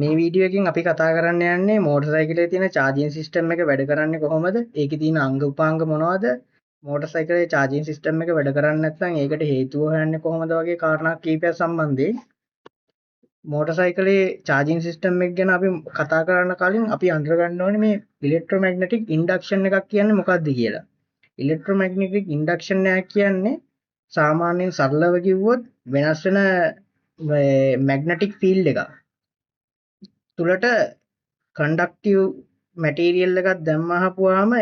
මේ වීඩියෝ එකෙන් අපි කතා කරන්න යන්නේ මෝටර් සයිකලයේ තියෙන චාර්ජින් සිස්ටම් එක වැඩ කරන්නේ කොහොමද? ඒකේ තියෙන අංග උපාංග මොනවද? මෝටර් සයිකලයේ චාර්ජින් සිස්ටම් එක වැඩ කරන්නේ නැත්නම් ඒකට හේතුව හොයන්නේ කොහොමද වගේ කාරණා කීපයක් සම්බන්ධයෙන් මෝටර් සයිකලයේ චාර්ජින් සිස්ටම් එක ගැන අපි කතා කරන්න කලින් අපි අඳුරගන්න ඕනේ මේ ඉලෙක්ට්‍රොමැග්නටික් ඉන්ඩක්ෂන් එකක් කියන්නේ මොකක්ද කියලා. ඉලෙක්ට්‍රොමැග්නටික් ඉන්ඩක්ෂන් එකක් කියන්නේ සාමාන්‍යයෙන් සරලව කිව්වොත් වෙනස් වෙන මැග්නටික් ෆීල්ඩ් එකක්. තුළට කන්ඩක්ටිව් මැටීරියල් එකක් දැම්මහපුවාම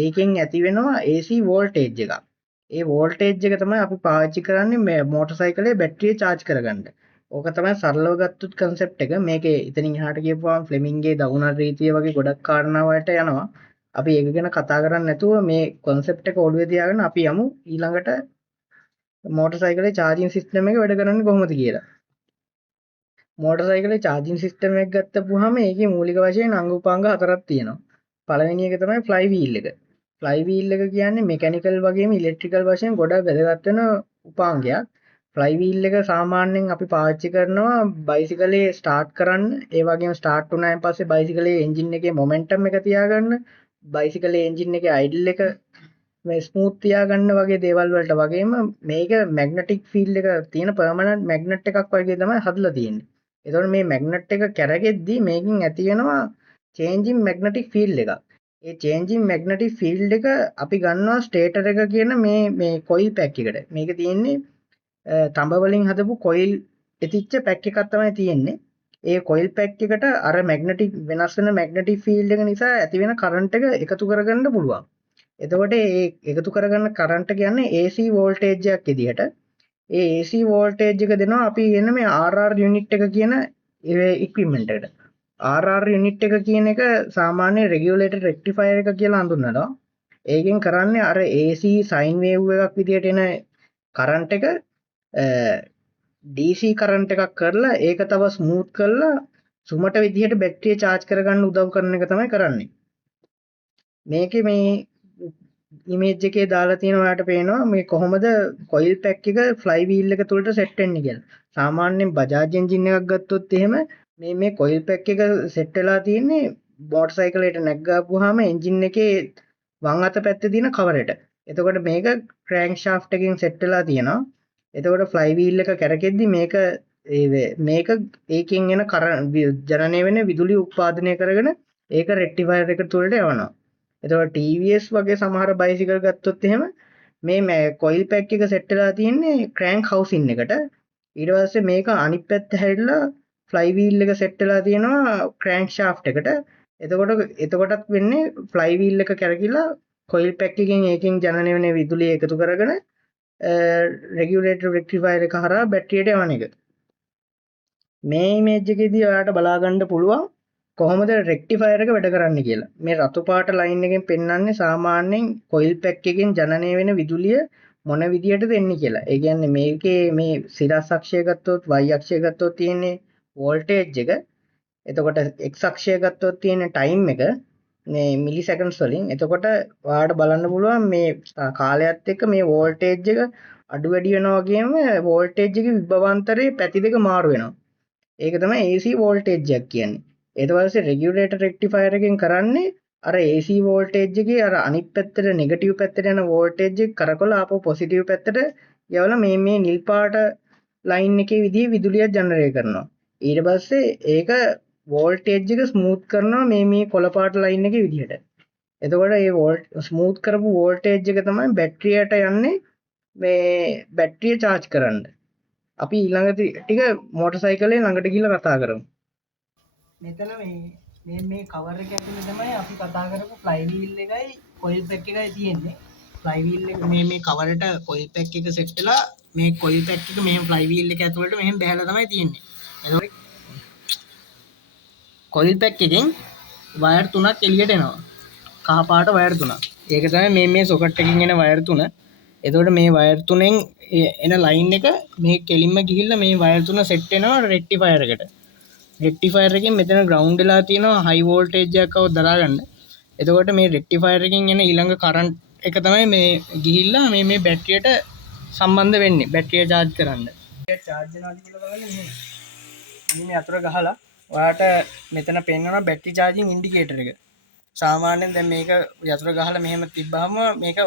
ඒකෙන් ඇති වෙනවා AC වෝල්ටේජ් එකක්. ඒ වෝල්ටේජ් එක තමයි අපි පාවිච්චි කරන්නේ මේ මෝටර් සයිකලේ බැටරිය charge කරගන්න. ඕක තමයි සරලව ගත්තොත් concept එක. මේකේ ඉතින් එහාට කියපුවාම ෆ්ලෙමින්ගේ දකුණු රීතිය වගේ ගොඩක් කාරණා වලට යනවා. අපි ඒක ගැන කතා කරන්නේ නැතුව මේ concept එක ඔළුවේ තියාගෙන අපි යමු ඊළඟට මෝටර් සයිකලේ charging system එක වැඩ කරන්නේ කොහොමද කියලා. මෝටර් සයිකලේ charging system එක ගත්තපුවාම ඒකේ මූලික වශයෙන් අංග උපාංග හතරක් තියෙනවා. පළවෙනි එක තමයි fly wheel එක. fly wheel එක කියන්නේ mechanical වගේම electrical වශයෙන් ගොඩක් වැදගත් වෙන උපාංගයක්. fly wheel එක සාමාන්‍යයෙන් අපි පාවිච්චි කරනවා බයිසිකලේ start කරන්න. ඒ වගේම start වුණායින් පස්සේ බයිසිකලේ engine එකේ momentum එක තියාගන්න. බයිසිකලේ engine එකේ idle එක මේ ස්මූත් තියාගන්න වගේ දේවල් වලට වගේම මේක මැග්නටික් ෆීල්ඩ් එක තියෙන පර්මනන්ට් මැග්නට් එකක් වගේ තමයි හදලා තියෙන්නේ. එතකොට මේ මැග්නට් එක කැරගෙද්දී මේකෙන් ඇති වෙනවා changing magnetic field එකක්. ඒ changing magnetic field එක අපි ගන්නවා ස්ටේටර් එක කියන මේ කොයිල් පැක් එකට. මේක තියෙන්නේ තඹ වලින් හදපු කොයිල් එතිච්ච පැක් එකක් තමයි තියෙන්නේ. ඒ කොයිල් පැක් එකට අර මැග්නටික් වෙනස් වෙන මැග්නටික් ෆීල්ඩ් එක නිසා ඇති වෙන කරන්ට් එක එකතු කරගන්න පුළුවන්. එතකොට ඒ එකතු කරගන්න කරන්ට් කියන්නේ AC වෝල්ටේජ් එකක් විදිහට. ඒ AC වෝල්ටේජ් එක දෙනවා අපි එන්න මේ RR යුනිට් එක කියන ඉක්විප්මන්ට් එකට. RR යුනිට් එක කියන එක සාමාන්‍ය රෙගියුලේටර් රෙක්ටිෆයර් එක කියලා හඳුන්වනවා. ඒකෙන් කරන්නේ අර AC සයින් වේව් එකක් විදිහට එන කරන්ට් එක DC කරන්ට් එකක් කරලා ඒක තව ස්මූත් කරලා සුමට විදිහට බැටරිය charge කරගන්න උදව් කරන එක තමයි කරන්නේ. මේකේ මේ ඉමේජ් එකේ දාලා තියෙන ඔයාලට පේනවා මේ කොහොමද කොයිල් පැක් එක ෆ්ලයි වීල් එක තුලට සෙට් වෙන්නේ කියලා. සාමාන්‍යයෙන් බජාජ් එන්ජින් එකක් ගත්තොත් එහෙම මේ කොයිල් පැක් එක සෙට් වෙලා තියෙන්නේ මෝටර් සයිකලයට නැග්ගාපුවාම එන්ජින් එකේ වම් අත පැත්තේ තියෙන කවරේට. එතකොට මේක ක්‍රෑන්ක් ෂාෆ්ට් එකකින් සෙට් වෙලා තියෙනවා. එතකොට ෆ්ලයි වීල් එක කැරකෙද්දි මේක ඒකෙන් එන ජනනය වෙන විදුලිය උත්පාදනය කරගෙන ඒක රෙක්ටිෆයර් එක තුලට යවනවා. එතකොට TVS වගේ සමහර බයිසිකල් ගත්තොත් එහෙම මේ කොයිල් පැක් එක සෙට් වෙලා තියෙන්නේ ක්‍රෑන්ක් හවුසින් එකට. ඊට පස්සේ මේක අනිත් පැත්ත හැරිලා ෆ්ලයි වීල් එක සෙට් වෙලා තියෙනවා ක්‍රෑන්ක් ෂාෆ්ට් එකට. එතකොටත් වෙන්නේ ෆ්ලයි වීල් එක කැරකිලා කොයිල් පැක් එකෙන් ඒකෙන් ජනනය වෙන විදුලිය එකතු කරගෙන රෙගියුලේටර් රෙක්ටිෆයර් එක හරහා බැටරියට යවන එක. මේ ඉමේජ් එකේදී ඔයාලට බලා ගන්න පුළුවන් කොහොමද රෙක්ටිෆයර් එක වැඩ කරන්නේ කියලා. මේ රතු පාට ලයින් එකෙන් පෙන්වන්නේ සාමාන්‍යයෙන් කොයිල් පැක් එකෙන් ජනනය වෙන විදුලිය මොන විදියටද එන්නේ කියලා. ඒ කියන්නේ මේකේ මේ සිරස් අක්ෂය ගත්තොත් y අක්ෂය ගත්තොත් තියෙන්නේ වෝල්ටේජ් එක. එතකොට x අක්ෂය ගත්තොත් තියෙන්නේ ටයිම් එක. මේ මිලි සෙකන්ඩ්ස් වලින්. එතකොට ඔයාලට බලන්න පුළුවන් මේ කාලයත් එක්ක මේ වෝල්ටේජ් එක අඩු වැඩි වෙනවා වගේම වෝල්ටේජ් එකේ විභවාන්තරයේ පැති දෙක මාරු වෙනවා. ඒක තමයි AC වෝල්ටේජ් එකක් කියන්නේ. ඊට පස්සේ රෙගියුලේටර් රෙක්ටිෆයර් එකෙන් කරන්නේ අර AC වෝල්ටේජ් එකේ අර අනිත් පැත්තට නෙගටිව් පැත්තට යන වෝල්ටේජ් එක කරකවලා ආපහු පොසිටිව් පැත්තට යවලා මේ නිල් පාට ලයින් එකේ විදිහේ විදුලියක් ජනරේට් කරනවා. ඊට පස්සේ ඒක වෝල්ටේජ් එක ස්මූත් කරනවා මේ කොළ පාට ලයින් එකේ විදිහට. එතකොට මේ ස්මූත් කරපු වෝල්ටේජ් එක තමයි බැටරියට යන්නේ මේ බැටරිය charge කරන්න. අපි ඊළඟ ටික මෝටර් සයිකලේ ළඟට ගිහිල්ලා කතා කරමු. මෙතන මේ කවර් එක ඇතුලේ තමයි අපි කතා කරපු ෆ්ලයි වීල් එකයි කොයිල් පැක් එකයි තියෙන්නේ. ෆ්ලයි වීල් එක මේ කවරට කොයිල් පැක් එක සෙට් වෙලා මේ කොයිල් පැක් එක මෙහෙම ෆ්ලයි වීල් එක ඇතුලට මෙහෙම බහැලා තමයි තියෙන්නේ. එතකොට කොයිල් පැක් එකෙන් වයර් තුනක් එළියට එනවා. කහ පාට වයර් තුනක්. ඒක තමයි මේ සොකට් එකකින් එන වයර් තුන. එතකොට මේ වයර් තුනෙන් එන ලයින් එක මේ කෙලින්ම ගිහිල්ලා මේ වයර් තුන සෙට් වෙනවා රෙක්ටිෆයර් එකට. රෙක්ටිෆයර් එකෙන් මෙතන ග්‍රවුන්ඩ් වෙලා තියෙනවා හයි වෝල්ටේජ් එකක් අවු දරා ගන්න. එතකොට මේ රෙක්ටිෆයර් එකෙන් එන ඊළඟ කරන්ට් එක තමයි මේ ගිහිල්ලා මේ බැටරියට සම්බන්ධ වෙන්නේ. බැටරිය charge කරන්න. බැටරිය charge වෙනවාද කියලා බලන්න මේ අතර ගහලා ඔයාට මෙතන පෙන්වනවා බැටරි චාර්ජින් ඉන්ඩිකේටර් එක. සාමාන්‍යයෙන් දැන් මේක යතුරු ගහලා මෙහෙම තිබ්බහම මේක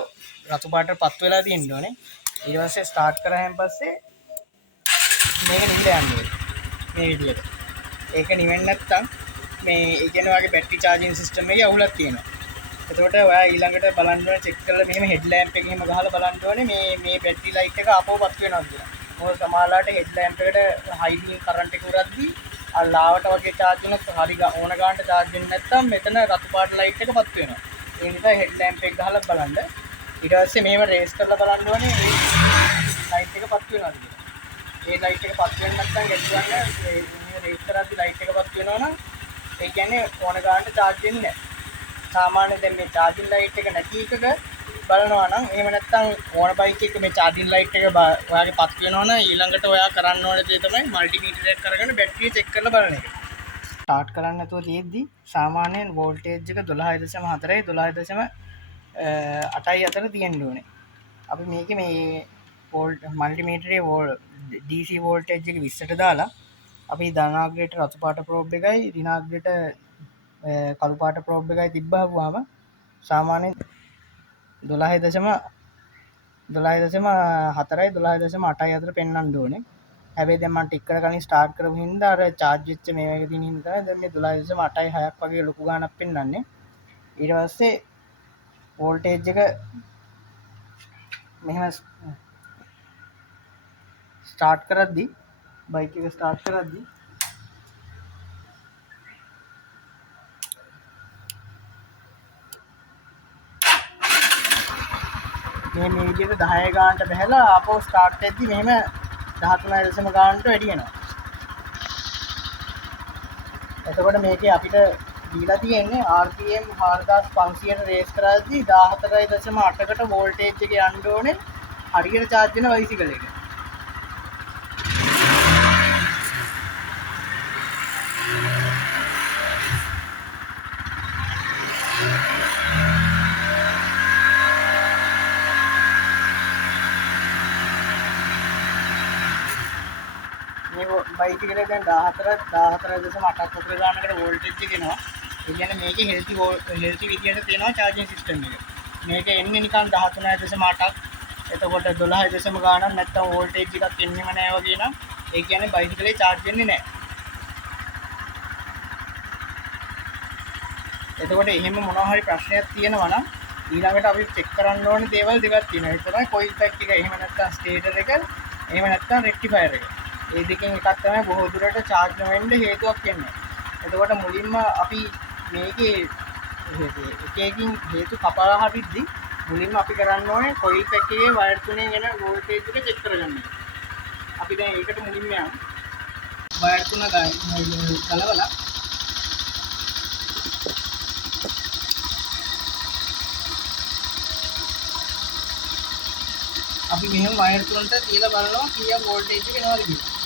රතු පාටට පත් වෙලා තියෙන්න ඕනේ. ඊට පස්සේ ස්ටාර්ට් කරායින් පස්සේ මේක නිවිල යන්න ඕනේ. මේ විදියට. ඒක නිවෙන්නේ නැත්තම් මේ ඒ කියන්නේ ඔයාගේ බැටරි චාර්ජින් සිස්ටම් එකේ අවුලක් තියෙනවා. එතකොට ඔයා ඊළඟට බලන්න ඕනේ චෙක් කරලා මෙහෙම හෙඩ් ලැම්ප් එක එහෙම ගහලා බලන්න ඕනේ මේ බැටරි ලයිට් එක ආපහු පත් වෙනවද කියලා. මොකද සමහරලාට හෙඩ් ලැම්ප් එකට හයි බීම් කරන්ට් එක උරද්දී අර ලාවට වගේ චාර්ජ් වුණොත් හරි ඕන ගානට චාර්ජ් වෙන්නේ නැත්නම් මෙතන රතු පාට ලයිට් එක පත් වෙනවා. ඒ නිසා හෙඩ් ලැම්ප් එක ගහලා බලන්න. ඊට පස්සේ මේව රේස් කරලා බලන්න ඕනේ මේ ලයිට් එක පත් වෙනවද කියලා. ඒ ලයිට් එක පත් වෙන්නේ නැත්නම් ගැටුවන්න මේ රේස් කරද්දී ලයිට් එක පත් වෙනවා නම් ඒ කියන්නේ ඕන ගානට චාර්ජ් වෙන්නේ නැහැ. සාමාන්‍යයෙන් දැන් මේ චාර්ජින් ලයිට් එක නැති එකක බලනවා නම් එහෙම නැත්නම් ඕන බයික් එක මේ චාර්ජින් ලයිට් එක ඔයාගේ පත් වෙනවා නම් ඊළඟට ඔයා කරන්න ඕන දේ තමයි මල්ටිමීටර් එක කරගෙන බැටරිය චෙක් කරලා බලන එක. ස්ටාර්ට් කරන්න නැතුව තියෙද්දි සාමාන්‍යයෙන් වෝල්ටේජ් එක 12.4යි 12.8යි අතර තියෙන්න ඕනේ. අපි මේකේ මේ වෝල්ට් මල්ටිමීටරේ DC වෝල්ටේජ් එක 20ට දාලා අපි ධනාග්‍රේට රතු පාට ප්‍රෝබ් එකයි ඍණාග්‍රේට කළු පාට ප්‍රෝබ් එකයි තිබ්බහම සාමාන්‍යයෙන් 12.4යි 12.8යි අතර පෙන්වන්න ඕනේ. හැබැයි දැන් මම ටික කර කලින් ස්ටාර්ට් කරපු හින්දා අර charge වෙච්ච මේ වගේ තියෙන හින්දා තමයි දැන් මේ 12.8යි 6ක් වගේ ලොකු ගාණක් පෙන්වන්නේ. ඊට පස්සේ වෝල්ටේජ් එක මෙහෙම ස්ටාර්ට් කරද්දි බයික් එක ස්ටාර්ට් කරද්දි මේ විදිහට 10 ගානට බහැලා ආපහු ස්ටාර්ට් වෙද්දි මෙහෙම 13 ගානට වැඩි වෙනවා. එතකොට මේකේ අපිට දීලා තියෙන්නේ RPM 4500ට රේස් කරද්දී 14.8කට වෝල්ටේජ් එක යන්න ඕනේ හරියට charge වෙන බයිසිකල් එක. බයික් එකට දැන් 14.8ක් අතර ගානකට වෝල්ටේජ් එක එනවා. ඒ කියන්නේ මේකේ හෙල්ති විදියට තියෙනවා charging system එක. මේක එන්නේ නිකන් 13.8ක්. එතකොට 12 ගානක් නැත්තම් වෝල්ටේජ් එකක් එන්නෙම නැහැ වගේ නම් ඒ කියන්නේ බයිසිකලේ charge වෙන්නේ නැහැ. එතකොට එහෙම මොනවා හරි ප්‍රශ්නයක් තියෙනවා නම් ඊළඟට අපි චෙක් කරන්න ඕනේ දේවල් දෙකක් තියෙනවා. ඒ තමයි කොයිල් පැක් එක, එහෙම නැත්තම් ස්ටේටර් එක, එහෙම නැත්තම් රෙක්ටිෆයර් එක. ඒ දෙකෙන් එකක් තමයි බොහෝ දුරට charge නොවෙන්න හේතුවක් වෙන්නේ. එතකොට මුලින්ම අපි මේකේ එකකින් හේතු කපලා හරිද්දි මුලින්ම අපි කරන්න ඕනේ කොයිල් පැක් එකේ වයර් තුනෙන් එන වෝල්ටේජ් එක චෙක් කරගන්න. අපි දැන් ඒකට මුලින්ම යමු. වයර් තුන ගලවලා අපි මෙහෙම වයර් තුනට තියලා බලනවා කීයක් වෝල්ටේජ් එක එනවද කියලා.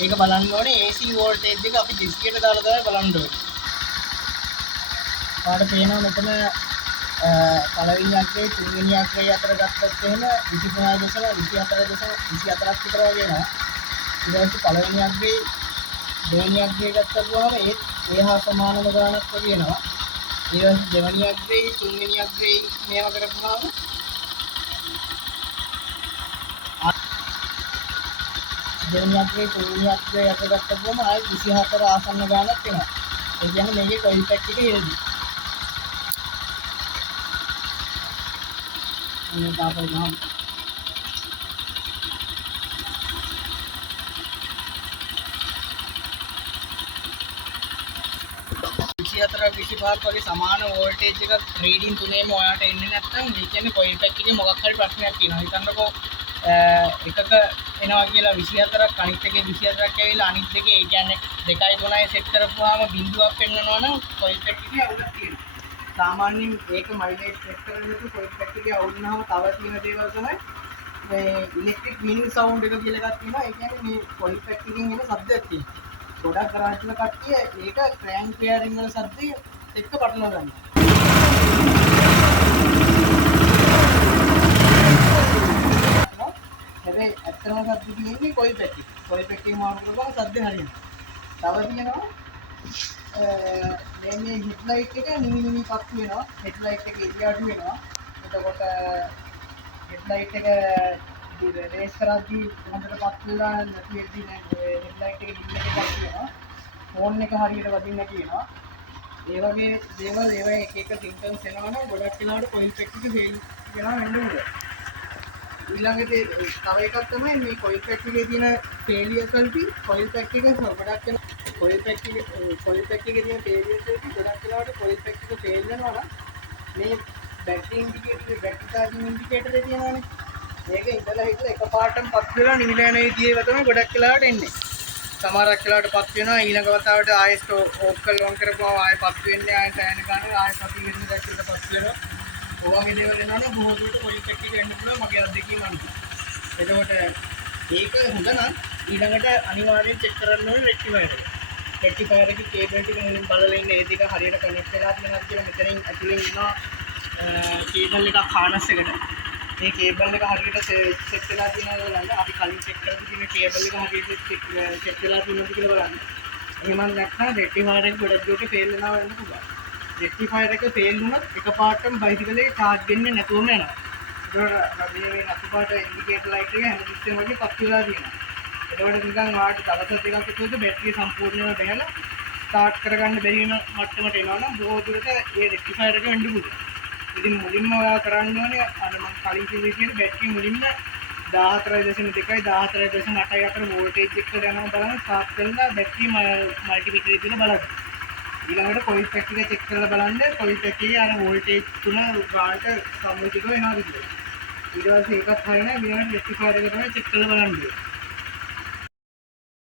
මේක බලන්න ඕනේ AC වෝල්ටේජ් එක අපි 200ට දාලා තමයි බලන්න ඕනේ. ඔයාලට පේනවා මෙතන පළවෙනි අග්‍රේ තුන්වෙනි අග්‍රේ අතර ගත්තොත් එහෙම 25.24ක් විතර වගේ එනවා. ඊට පස්සේ පළවෙනි අග්‍රේ දෙවෙනි අග්‍රේ ගත්තොත් ඒ හා සමානම ගාණක් වගේ එනවා. ඊට පස්සේ දෙවෙනි අග්‍රේ තුන්වෙනි අග්‍රේ මේව කරපුවාම දෙවෙනි අග්‍රේ තුන්වෙනි අග්‍රේ අතර ගත්තොත් ආයෙ 24 ආසන්න ගාණක් එනවා. ඒ කියන්නේ මේකේ කොයිල් පැක් එක හෙල්දි. මේ තාපල් ගහමු. 24-25ක් වගේ සමාන වෝල්ටේජ් එකක් රීඩින් තුනේම ඔයාලට එන්නේ නැත්නම් ඒ කියන්නේ කොයිල් පැක් එකේ මොකක් හරි ප්‍රශ්නයක් තියෙනවා. හිතන්නකෝ එකක එනවා කියලා 24ක් අනිත් එකේ 24ක් ඇවිල්ලා අනිත් දෙකේ ඒ කියන්නේ 2යි 3යි සෙට් කරපුවාම බිඳුවක් පෙන්නනවා නම් කොයිල් පැක් එකේ අවුලක් තියෙනවා. සාමාන්‍යයෙන් ඒක මයිලේජ් සෙට් කරනකොට කොයිල් පැක් එකේ අවුල් වුණාම තව තියෙන දේවල් තමයි මේ ඉලෙක්ට්‍රික් විනින් සවුන්ඩ් එක කියලා එකක් තියෙනවා. ඒ කියන්නේ මේ කොයිල් පැක් එකෙන් එන ශබ්දයක් තියෙනවා. ගොඩක් කරාච් වල කට්ටිය ඒක ක්‍රෑන්ක් ෆෙයරින් වල සද්දය එක්ක පටලවා ගන්නවා. හැබැයි හැබැයි ඇත්තම සද්ද තියෙන්නේ කොයිල් පැක්කේ. කොයිල් පැක්කේ මාරු කරපුවම සද්ද හරියනවා. තව තියෙනවා මේ හෙඩ්ලයිට් එක නිවි පත්තු වෙනවා. හෙඩ්ලයිට් එක එළිය අඩු වෙනවා. එතකොට හෙඩ්ලයිට් එක රේස් කරද්දී හොඳට පත්තු වෙලා නැති වෙද්දී හෙඩ්ලයිට් එක ඩිම් එකක් පත්තු වෙනවා. ෆෝන් එක හරියට වදින්නේ නැති වෙනවා. ඒ වගේ දේවල් ඒවා එක එක සිම්පටම්ස් එනවා නම් ගොඩක් වෙලාවට කොයිල් පැක් එක ෆේල් වෙනවා වෙන්න පුළුවන්. ඊළඟට තව එකක් තමයි මේ කොයිල් පැක් එකේ තියෙන ෆේලියර්ස් වලදී කොයිල් පැක් එක ගොඩක් වෙලා කොයිල් පැක් එකේ තියෙන ෆේලියර්ස් වලදී ගොඩක් වෙලාවට කොයිල් පැක් එක ෆේල් වෙනවා නම් මේ battery indicator battery charging indicator එක තියෙනවානේ. මේක ඉඳලා හිටලා එකපාරටම පත් වෙලා නිවිලා යන විදිහේ තමයි ගොඩක් වෙලාවට එන්නේ. සමහරක් වෙලාවට පත් වෙනවා ඊළඟ වතාවට ආයෙත් ඕෆ් කරලා ඔන් කරපුවා ආයෙ පත් වෙන්නේ ආයෙ ෆෑන් එක ගන්න ආයෙ සති වෙන දැක්කලා පත් වෙනවා. ඔයගේ දේවල් එනවනම් බොහෝ දුරට කොයිල් පැක් එක එන්න පුළුවන් මගේ අත්දැකීම අනුව. එතකොට ඒක හොඳ නම් ඊළඟට අනිවාර්යෙන් චෙක් කරන්න ඕනේ රෙක්ටිෆයර් එක. රෙක්ටිෆයර් එකේ කේබල් ටික මුලින් බලලා ඉන්න ඒ ටික හරියට කනෙක්ට් වෙලා තියෙනවද කියලා මෙතනින් ඇතුලෙන් ඉන්නවා කේබල් එකක් හානස් එකට. මේ කේබල් එක හරියට සෙට් වෙලා තියෙනවද බලන්න. අපි කලින් චෙක් කරලා තියෙන කේබල් එක හරියට චෙක් වෙලා තියෙනවද කියලා බලන්න. එහෙම නැත්නම් රෙක්ටිෆයර් එක ගොඩක් දුරට ෆේල් වෙනවා වෙන්න පුළුවන්. රෙක්ටිෆයර් එක ෆේල් වුණොත් එකපාරටම බයිසිකල් එක charge වෙන්නේ නැතුවම යනවා. ඒකට මේ අතුපාට ඉන්ඩිකේටර් ලයිට් එක හැම සිස්ටම් එකේ පත් වෙලා තියෙනවා. ඒකට නිකන් වාට දවස් දෙකක් විතර බැටරිය සම්පූර්ණයෙන්ම බැහැලා ස්ටාර්ට් කරගන්න බැරි වෙන මට්ටමට එනවනම් බොහෝ දුරට ඒ රෙක්ටිෆයර් එක වෙන්න පුළුවන්. ඉතින් මුලින්ම ඔයා කරන්න ඕනේ අර මම කලින් කිව්ව විදිහට බැටරිය මුලින්ම 14.2යි 14.8යි අතර වෝල්ටේජ් එක යනවා බලන්න ස්ටාර්ට් කරලා බැටරි මල්ටිමීටර් එකේ දාලා බලන්න. ඊළඟට කොයිල් පැක් එක චෙක් කරලා බලන්න කොයිල් පැක් එකේ අර වෝල්ටේජ් තුන ගානට සම්මුතිකව එනවාද කියලා. ඊට පස්සේ ඒකත් හරියනවා ඊළඟට රෙක්ටිෆයර් එක තමයි චෙක් කරලා බලන්න ඕනේ.